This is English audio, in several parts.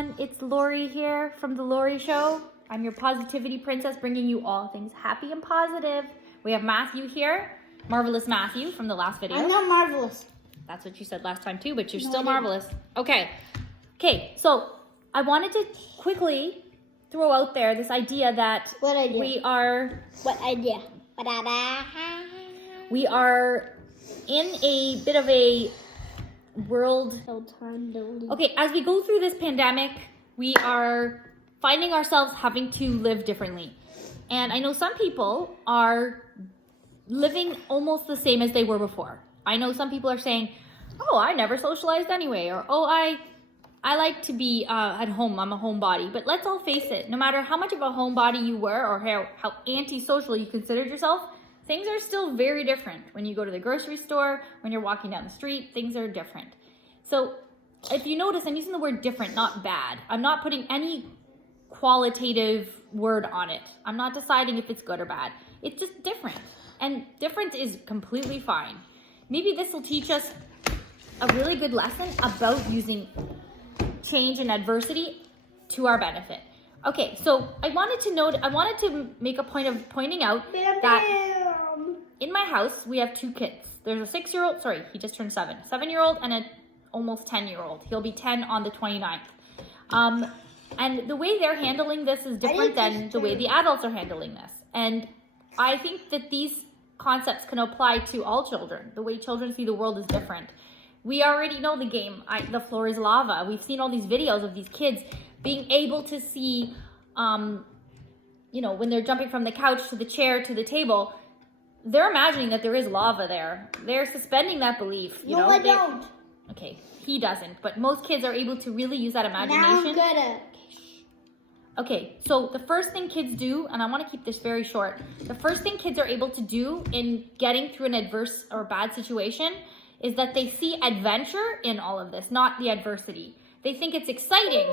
everyone, it's Lori here from The Lori Show. I'm your positivity princess, bringing you all things happy and positive. We have Matthew here, Marvelous Matthew from the last video. I'm not marvelous. That's what you said last time too, but you're still marvelous. Okay, so I wanted to quickly throw out there this idea that What idea? we are... What idea? We are in a bit of a world... Okay, as we go through this pandemic, we are finding ourselves having to live differently. And I know some people are living almost the same as they were before. I know some people are saying, oh, I never socialized anyway, or oh, I like to be at home, I'm a homebody. But let's all face it, no matter how much of a homebody you were or how antisocial you considered yourself, things are still very different. When you go to the grocery store, when you're walking down the street, things are different. So if you notice, I'm using the word different, not bad. I'm not putting any qualitative word on it. I'm not deciding if it's good or bad. It's just different. And different is completely fine. Maybe this will teach us a really good lesson about using change and adversity to our benefit. Okay, so I wanted to make a point of pointing out that in my house, we have two kids. There's a 6-year-old, sorry, he just turned 7. 7-year-old and a almost 10-year-old. He'll be 10 on the 29th. And the way they're handling this is different than the way the adults are handling this. And I think that these concepts can apply to all children. The way children see the world is different. We already know the game, the floor is lava. We've seen all these videos of these kids being able to see, when they're jumping from the couch to the chair to the table, they're imagining that there is lava there. They're suspending that belief. No, I don't. Okay, he doesn't, but most kids are able to really use that imagination. Now I'm gonna. Okay, so the first thing kids do, and I want to keep this very short, the first thing kids are able to do in getting through an adverse or bad situation is that they see adventure in all of this, not the adversity. They think it's exciting,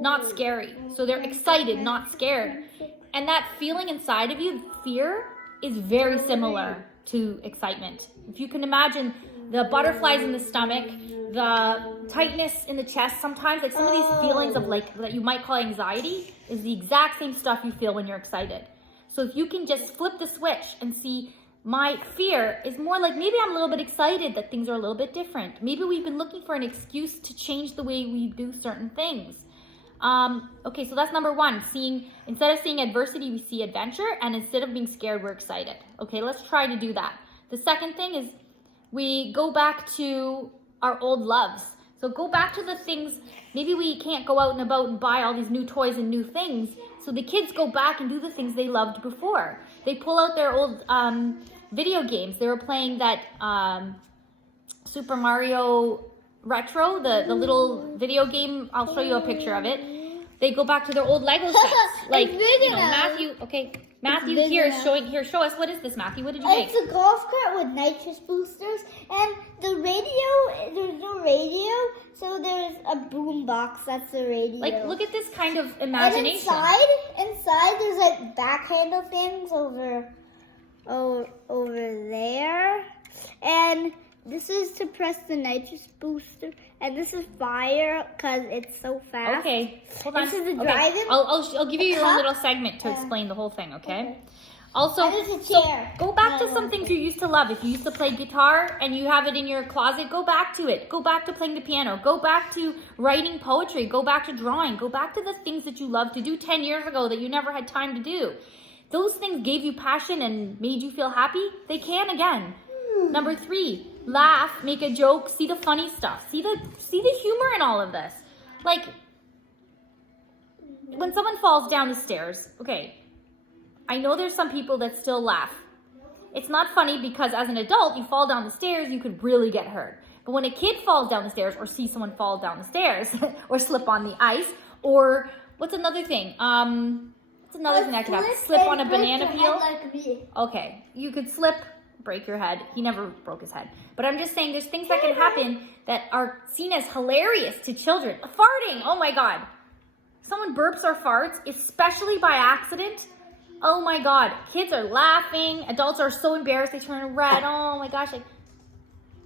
not scary. So they're excited, not scared. And that feeling inside of you, fear, is very similar to excitement. If you can imagine the butterflies in the stomach, the tightness in the chest, sometimes like some of these feelings of like that you might call anxiety is the exact same stuff you feel when you're excited. So if you can just flip the switch and see my fear is more like maybe I'm a little bit excited that things are a little bit different. Maybe we've been looking for an excuse to change the way we do certain things. Okay, so that's number one. Instead of seeing adversity, we see adventure, and instead of being scared, we're excited. Okay, let's try to do that. The second thing is we go back to our old loves. So go back to the things, maybe we can't go out and about and buy all these new toys and new things. So the kids go back and do the things they loved before. They pull out their old video games. They were playing that Super Mario Retro, the little video game. I'll show you a picture of it. They go back to their old Lego sets. Like, Matthew, okay. Matthew, here, show us. What is this, Matthew? What did you make? It's a golf cart with nitrous boosters, and the radio, there's no radio, so there's a boom box, that's the radio. Like, look at this kind of imagination. And inside there's like back handle things over there, and this is to press the nitrous booster, and this is fire because it's so fast. Okay, hold on. This is the dragon. I'll give you your own little segment to explain the whole thing, okay? Also, chair. Go back to some things you used to love. If you used to play guitar and you have it in your closet, go back to it. Go back to playing the piano. Go back to writing poetry. Go back to drawing. Go back to the things that you loved to do 10 years ago that you never had time to do. Those things gave you passion and made you feel happy. They can again. Number 3, laugh, make a joke, see the funny stuff. See the humor in all of this. Like, when someone falls down the stairs, okay, I know there's some people that still laugh. It's not funny because as an adult, you fall down the stairs, you could really get hurt. But when a kid falls down the stairs or sees someone fall down the stairs or slip on the ice, or what's another thing? What's another thing that could happen? Slip on a banana peel? Okay, you could slip, break your head. He never broke his head. But I'm just saying there's things that can happen that are seen as hilarious to children. Farting, oh my God. Someone burps or farts, especially by accident. Oh my God, kids are laughing. Adults are so embarrassed they turn red. Oh my gosh. Like,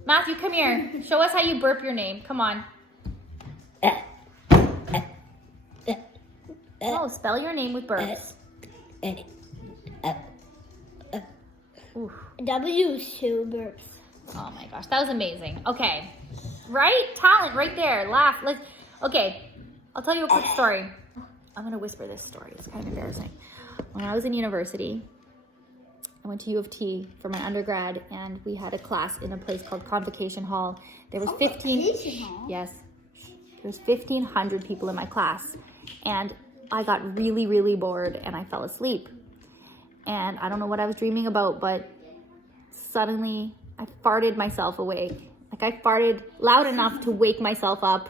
Matthew, come here. Show us how you burp your name. Come on. No, spell your name with burps. Oof. W two burps. Oh my gosh, that was amazing. Okay, right? Talent right there. Laugh. Okay, I'll tell you a quick story. I'm gonna whisper this story. It's kind of embarrassing. When I was in university, I went to U of T for my undergrad, and we had a class in a place called Convocation Hall. There was 15. Yes, there was 1,500 people in my class, and I got really, really bored, and I fell asleep. And I don't know what I was dreaming about, but suddenly I farted myself awake. Like, I farted loud enough to wake myself up,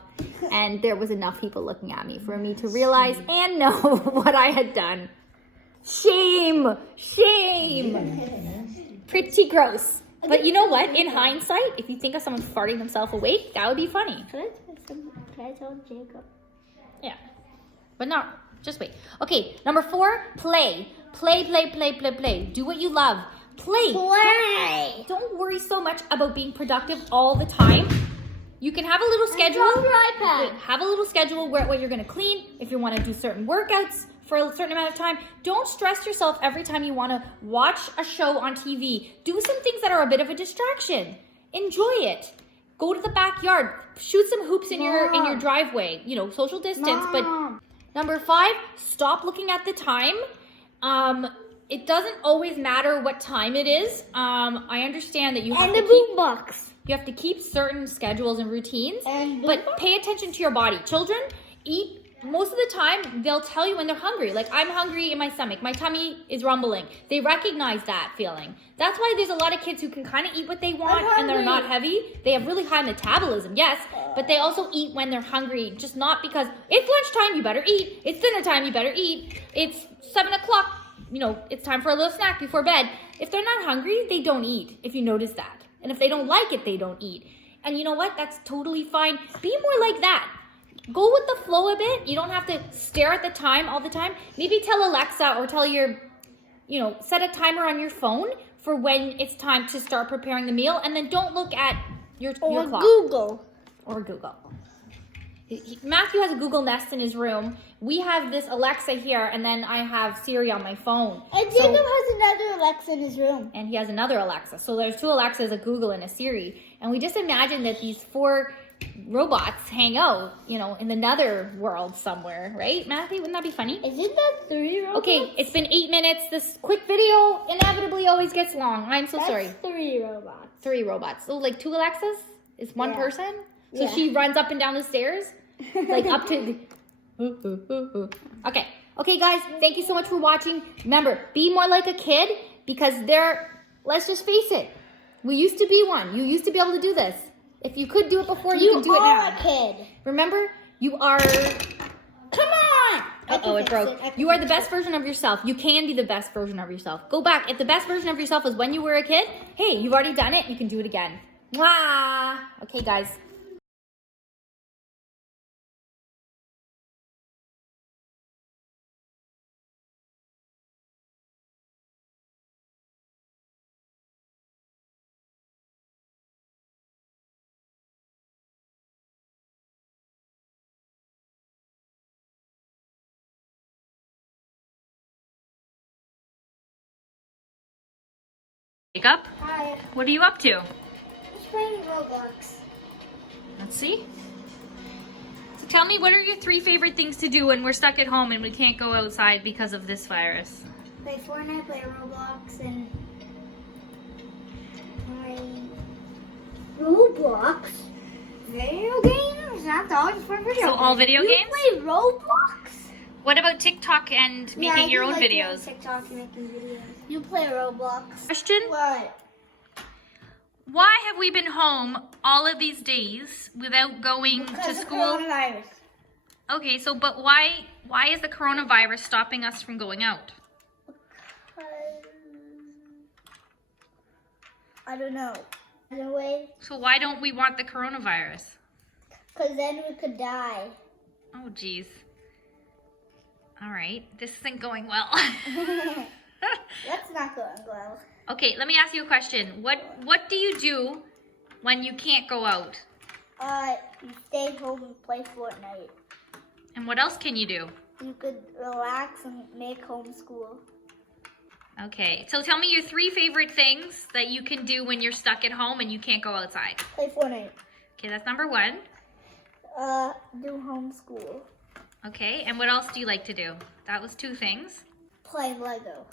and there was enough people looking at me for me to realize and know what I had done. Shame! Shame! Pretty gross. But you know what? In hindsight, if you think of someone farting themselves awake, that would be funny. Can I tell Jacob? Yeah. But not, just wait. Okay, number 4, play. Play. Do what you love. Play. Don't worry so much about being productive all the time. You can have a little schedule. Have a little schedule where what you're going to clean, if you want to do certain workouts for a certain amount of time. Don't stress yourself every time you want to watch a show on TV. Do some things that are a bit of a distraction. Enjoy it. Go to the backyard. Shoot some hoops in your driveway. You know, social distance. But number 5, stop looking at the time. It doesn't always matter what time it is. I understand that you have you have to keep certain schedules and routines, but pay attention to your body. Children eat most of the time. They'll tell you when they're hungry. Like, I'm hungry in my stomach. My tummy is rumbling. They recognize that feeling. That's why there's a lot of kids who can kind of eat what they want and they're not heavy. They have really high metabolism, yes, but they also eat when they're hungry, just not because it's lunchtime, you better eat. It's dinner time, you better eat. It's 7 o'clock, you know, it's time for a little snack before bed. If they're not hungry, they don't eat, if you notice that. And if they don't like it, they don't eat. And you know what? That's totally fine. Be more like that. Go with the flow a bit. You don't have to stare at the time all the time. Maybe tell Alexa or tell your, set a timer on your phone for when it's time to start preparing the meal. And then don't look at your clock. Or Google. Matthew has a Google Nest in his room. We have this Alexa here, and then I have Siri on my phone. And Jacob has another Alexa in his room. And he has another Alexa. So there's 2 Alexas, a Google and a Siri. And we just imagine that these 4 robots hang out, in the nether world somewhere, right, Matthew? Wouldn't that be funny? Isn't that 3 robots? Okay, it's been 8 minutes. This quick video inevitably always gets long. I'm so sorry. 3 robots. 3 robots. So, like 2 Alexas is one person? So she runs up and down the stairs? Like up to... Okay, guys, thank you so much for watching. Remember, be more like a kid, because let's just face it, we used to be one. You used to be able to do this. If you could do it before, you can do it now. You are a kid. Remember, you are... Come on! Uh-oh, it broke. You are the best version of yourself. You can be the best version of yourself. Go back. If the best version of yourself was when you were a kid, hey, you've already done it. You can do it again. Mwah! Okay, guys. Wake up. Hi. What are you up to? Just playing Roblox. Let's see. So tell me, what are your 3 favorite things to do when we're stuck at home and we can't go outside because of this virus? Play Fortnite, play Roblox, and play Roblox. Video games? That's all just for video. So all video games? You play Roblox? What about TikTok and making your own videos? TikTok and making videos. You play Roblox. Question? What? Why have we been home all of these days without going to school? Because of coronavirus. Okay, so but why is the coronavirus stopping us from going out? I don't know. In a way. So why don't we want the coronavirus? Because then we could die. Oh, geez. All right, this isn't going well. That's not going well. Okay, let me ask you a question. What do you do when you can't go out? You stay home and play Fortnite. And what else can you do? you could relax and make homeschool. Okay, so tell me your 3 favorite things that you can do when you're stuck at home and you can't go outside. Play Fortnite. Okay, that's number 1. Do homeschool. Okay, and what else do you like to do? That was 2 things. Play Lego.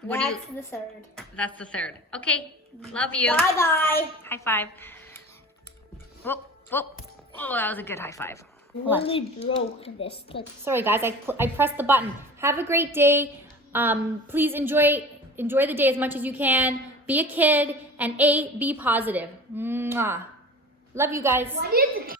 What That's the third. That's the 3rd. Okay, love you. Bye-bye. High five. Whoop, whoop. Oh, that was a good high five. Really broke this. Sorry guys, I pressed the button. Have a great day. Please enjoy the day as much as you can. Be a kid and be positive. Mwah. Love you guys. What is